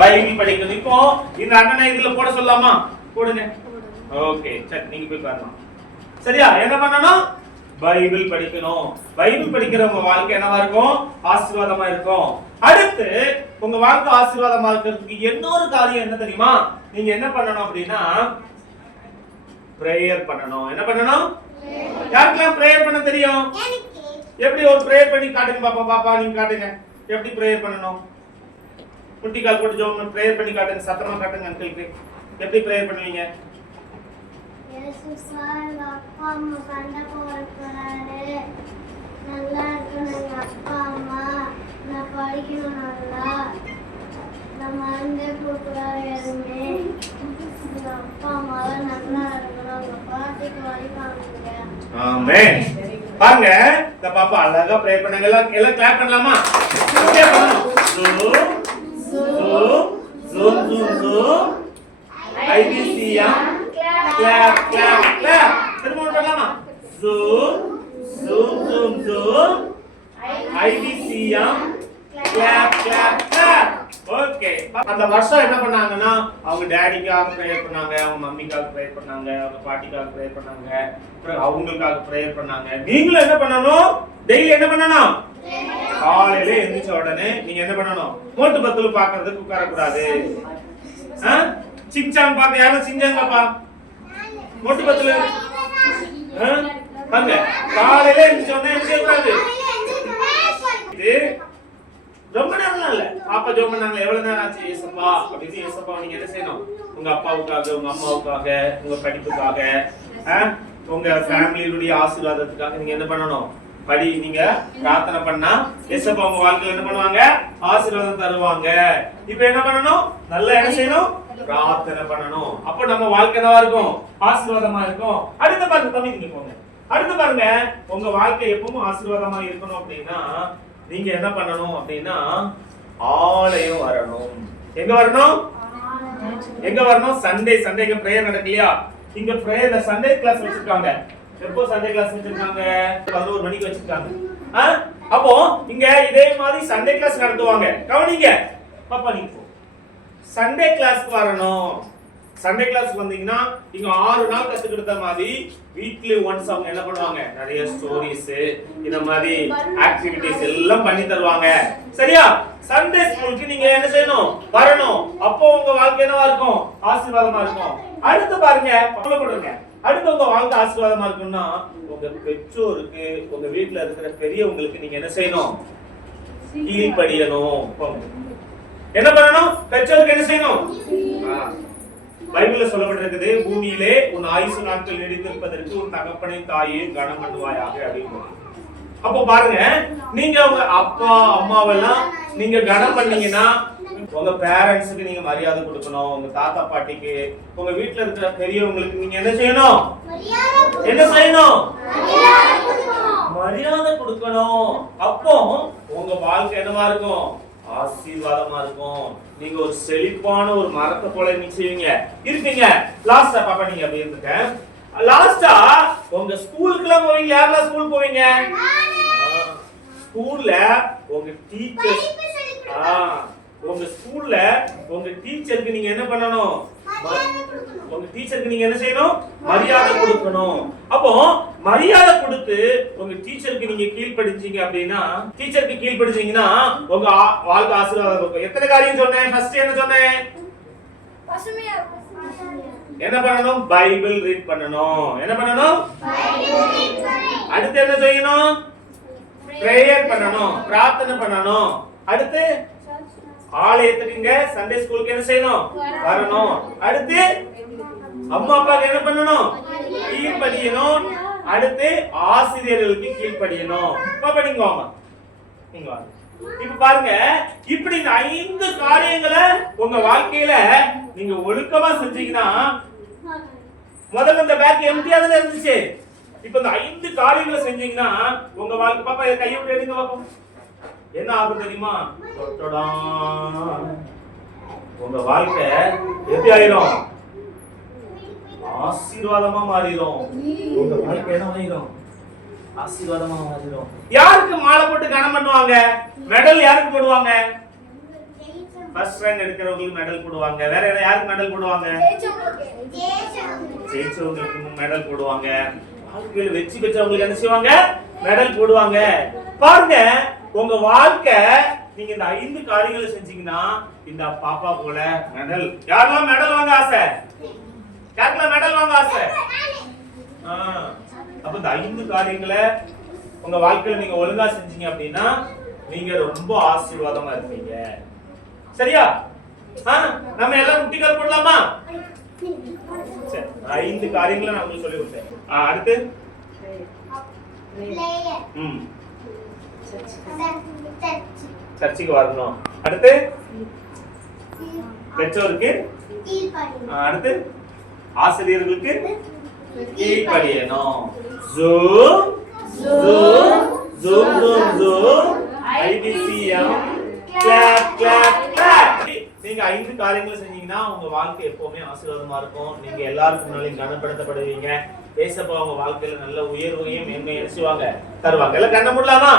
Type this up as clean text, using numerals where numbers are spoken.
Bible படிக்கணும். இப்போ இந்த அண்ணனை இதுல போட சொல்லலாமா? போடுங்க. ஓகே, சரி, நீங்க போய் பாருங்க. சரியா? என்ன பண்ணணும்? பைபிள் படிக்கணும். பைபிள் படிக்கிறவங்க வாழ்க்கை என்னவா இருக்கும்? ஆசீர்வாதமா இருக்கும். அடுத்து உங்க வாழ்க்கை ஆசீர்வாதமா இருக்கிறதுக்கு இன்னொரு காரியம் என்ன தெரியுமா? நீங்க என்ன பண்ணணும் அப்படின்னா பிரேயர் பண்ணணும். என்ன பண்ணணும்? யாருக்கெல்லாம் பிரேயர் பண்ண தெரியும்? எப்படி ஒரு பிரேயர் பண்ணி காட்டுங்க பாப்பா. பாப்பா நீங்க காட்டுங்க எப்படி பிரேயர் பண்ணணும். முட்டி கால் போட்டு ஜெபம் பிரேயர் பண்ணி காட்டுங்க. சத்தமா காட்டுங்க அங்கிளுக்கு. எப்படி பிரேயர் பண்ணுவீங்க? இயேசுவாய் அப்பா அம்மா சண்டை போறாரு. நல்லா இருக்கணும் அப்பா அம்மா. நான் படிக்கணும் நல்லா. நான் மறந்தே போறாரு எதுவுமே. அப்பா அம்மா நல்லா இருக்கணும். உங்க பாட்டுக்கு வழிபாங்க. ஆமென். பாருங்க இந்த பாப்பா அழகா ப்ரே பண்ணாங்க. எல்லாம் கிளாப் பண்ணலாமா? ஓகே பண்ணணும். ஜூம் ஐபிசிஎம் clap clap clap. திரும்ப பண்ணலாமா? zoom IBCM clap clap clap. Okay. அந்த வருஷம் என்ன பண்ணாங்கன்னா அவங்க டாடிக்காக ப்ரேயர் பண்ணாங்க, அவங்க மம்மிக்காக ப்ரேயர் பண்ணாங்க, அவங்க பாட்டிக்காக ப்ரேயர் பண்ணாங்க, அப்புறம் அவங்களுக்காக ப்ரேயர் பண்ணாங்க. நீங்களும் என்ன பண்ணணும்? டெய்லி என்ன பண்ணணும்? காலையில எந்திரிச்ச உடனே நீங்க என்ன பண்ணணும்? மோட்டு பத்துல பாக்குறதுக்கு உட்கார கூடாது. சிங்சாங் பாக்க யாரும் சிங்சாங் பாப்பா மோட்டு பத்துல வாங்க. காலையில எந்திரிச்ச உடனே என்ன செய்யக்கூடாது? ரொம்ப நேரம் இல்ல. பாப்பா ஜெபம் பண்ணாங்க. எவ்வளவு நேரம் ஆச்சு? ஏசப்பா அப்படின்னு ஏசப்பா நீங்க என்ன செய்யணும்? உங்க அப்பாவுக்காக, உங்க அம்மாவுக்காக, உங்க படிப்புக்காக, உங்க ஃபேமிலியுடைய ஆசீர்வாதத்துக்காக நீங்க என்ன பண்ணணும்? படி. நீங்க பிரார்த்தனை பண்ணா ஏசப்பா உங்க வாழ்க்கையில என்ன பண்ணுவாங்க? ஆசீர்வாதம் தருவாங்க. இப்போ என்ன பண்ணணும்? நல்லா என்ன செய்யணும்? பிரார்த்தனை பண்ணணும். அப்போ நம்ம வாழ்க்கை என்னவா இருக்கும்? ஆசீர்வாதமா இருக்கும். அடுத்து பாருங்க தம்பி, நீங்க போங்க. அடுத்து பாருங்க, உங்க வாழ்க்கை எப்பவும் ஆசீர்வாதமா இருக்கணும் அப்படின்னா நீங்க என்ன பண்ணணும் அப்படின்னா ஆலயம் வரணும். எங்க வரணும்? எங்க வரணும்? சண்டேக்கு பிரேயர் நடக்கலையா? இங்க பிரேயர்ல சண்டே கிளாஸ் வச்சிருக்காங்க. எப்போ சண்டே கிளாஸ் வச்சிருக்காங்க? 11 மணிக்கு வச்சிருக்காங்க. அப்போ இங்க இதே மாதிரி சண்டே கிளாஸ் நடத்துவாங்க. கவனிங்க பாப்பா, நீங்க சண்டே கிளாஸ்க்கு வரணும். சண்டே கிளாஸ் வந்தீங்கன்னா இங்க 6 நாள் கத்துக்கிட்ட மாதிரி வீக்லி ஒன்ஸ் அவங்க என்ன பண்ணுவாங்க? நிறைய ஸ்டோரிஸ், இந்த மாதிரி ஆக்டிவிட்டிஸ் எல்லாம் பண்ணி தருவாங்க. சரியா? சண்டே ஸ்கூலுக்கு நீங்க என்ன செய்யணும்? வரணும். அப்போ உங்க வாழ்க்கை என்னவா இருக்கும்? ஆசீர்வாதமா இருக்கும். அடுத்து பாருங்க, பக்கத்துல போடுங்க. அடுத்து உங்க வாழ்க்கை ஆசீர்வாதமா இருக்கும்னா உங்க பெற்றோருக்கு, உங்க வீட்டுல இருக்கிற பெரியவங்களுக்கு நீங்க என்ன செய்யணும்? கீழ்ப்படியணும். என்ன பண்ணணும்? பெற்றோருக்கு என்ன செய்யணும்? பைபிள்ல சொல்லப்பட்டிருக்குது, பூமியிலே உன் ஆயுசு நாட்கள் நீடித்திருப்பதற்கு உன் தகப்பனையும் தாயையும் கனம் பண்ணுவாயாக அப்படின்னு. அப்போ பாருங்க, நீங்க உங்க அப்பா அம்மாவெல்லாம் நீங்க கனம் பண்ணீங்கன்னா உங்க பேரண்ட்ஸுக்கு நீங்க மரியாதை கொடுக்கணும். உங்க தாத்தா பாட்டிக்கு, உங்க வீட்டுல இருக்கிற பெரியவங்களுக்கு நீங்க என்ன செய்யணும்? என்ன செய்யணும்? மரியாதை கொடுக்கணும். அப்போ உங்க வாழ்க்கை என்னவா இருக்கும்? ஆசீர்வாதமா இருக்கும். நீங்க ஒரு செழிப்பான ஒரு மரத்தை போல நீங்க செய்வீங்க இருப்பீங்க. லாஸ்டா பாப்பா நீங்க அப்படி இருந்துங்க. லாஸ்டா உங்க ஸ்கூலுக்குலாம் போவீங்க. யாரெல்லாம் ஸ்கூல் போவீங்க? ஸ்கூல்ல உங்க டீச்சர்ஸ், உங்க ஸ்கூல்ல உங்க டீச்சருக்கு நீங்க என்ன பண்ணணும்? உங்க டீச்சருக்கு நீங்க என்ன செய்யணும்? மரியாதை கொடுக்கணும். அப்போ மரியாதை கொடுத்து உங்க டீச்சருக்கு நீங்க கீழ்ப்படிச்சீங்க அப்படின்னா, டீச்சருக்கு கீழ்ப்படிச்சீங்கன்னா உங்க வாழ்க்கை ஆசீர்வாதம் இருக்கும். எத்தனை காரியம் சொன்னேன்? ஃபர்ஸ்ட் என்ன சொன்னேன்? என்ன பண்ணணும்? பைபிள் ரீட் பண்ணணும். என்ன பண்ணணும்? அடுத்து என்ன செய்யணும்? பிரேயர் பண்ணணும், பிரார்த்தனை பண்ணணும். அடுத்து ஆலயத்துக்கு இங்க சண்டே ஸ்கூலுக்கு என்ன செய்யணும்? வரணும். அடுத்து அம்மா அப்பாக்கு என்ன பண்ணணும்? கீழ்ப்படியணும். அடுத்து ஆசிரியர்களுக்கு கீழ்ப்படியணும். பாப்பா நீங்க வாங்க, நீங்க வாங்க. இப்ப பாருங்க, இப்படி இந்த 5 காரியங்களை உங்க வாழ்க்கையில நீங்க ஒழுக்கமா செஞ்சீங்கன்னா, முதல்ல இந்த பேக் எம்டியா தானே இருந்துச்சு. இப்ப இந்த 5 காரியங்களை செஞ்சீங்கன்னா உங்க வாழ்க்கை, பாப்பா இதை கையை விட்டு எடுங்க பாப்போம், என்ன ஆகும் தெரியுமா? உங்க வாழ்க்கை எப்படி ஆயிரும்? ஆசீர்வாதமா மாறிடும். உங்க வாழ்க்கை என்ன ஆயிரும்? ஆசீர்வாதமா மாறிடும். யாருக்கு மாலை போட்டு கனம் பண்ணுவாங்க? மெடல் யாருக்கு போடுவாங்க? ஃபர்ஸ்ட் ரேங்க் எடுக்கிறவங்களுக்கு மெடல் போடுவாங்க. வேற யாருக்கு மெடல் போடுவாங்க? ஜெயிச்சவங்களுக்கு மெடல் போடுவாங்க. வாழ்க்கையில வெற்றி பெற்றவங்களுக்கு என்ன செய்வாங்க? மெடல் போடுவாங்க. பாருங்க, உங்க வாழ்க்கை நீங்க இந்த 5 காரியங்களை செஞ்சீங்கன்னா இந்த பாப்பா போல மெடல். யாரெல்லாம் மெடல் வாங்க ஆசை? யாருக்கெல்லாம் மெடல் வாங்க ஆசை? அப்ப இந்த 5 காரியங்களை உங்க வாழ்க்கையில நீங்க ஒழுங்கா செஞ்சீங்க அப்படின்னா நீங்க ரொம்ப ஆசீர்வாதமா இருப்பீங்க. சரியா? நம்ம எல்லாம் முட்டிக்கால் போடலாமா? சரி, 5 காரியங்களை நான் உங்களுக்கு சொல்லி கொடுத்தேன். அடுத்து சர்ச்சுக்கு வரணும். அடுத்து பெற்றோருக்கு, அடுத்து ஆசிரியர்களுக்கு கீழ்ப்படியணும். Zoom zoom zoom zoom zoom ஐபிசிஎம் கிளாப் கிளாப் கிளாப். நீங்க 5 காரியங்களை செஞ்சீங்கன்னா உங்க வாழ்க்கை எப்பவுமே ஆசீர்வாதமா இருக்கும். நீங்க எல்லாருக்கும் முன்னாடி கனப்படுத்தப்படுவீங்க. ஏசப்பா உங்க வாழ்க்கையில நல்ல உயர்வையும் மேன்மையும் செய்வாங்க, தருவாங்க. எல்லாம் கண்ண மூடலாமா?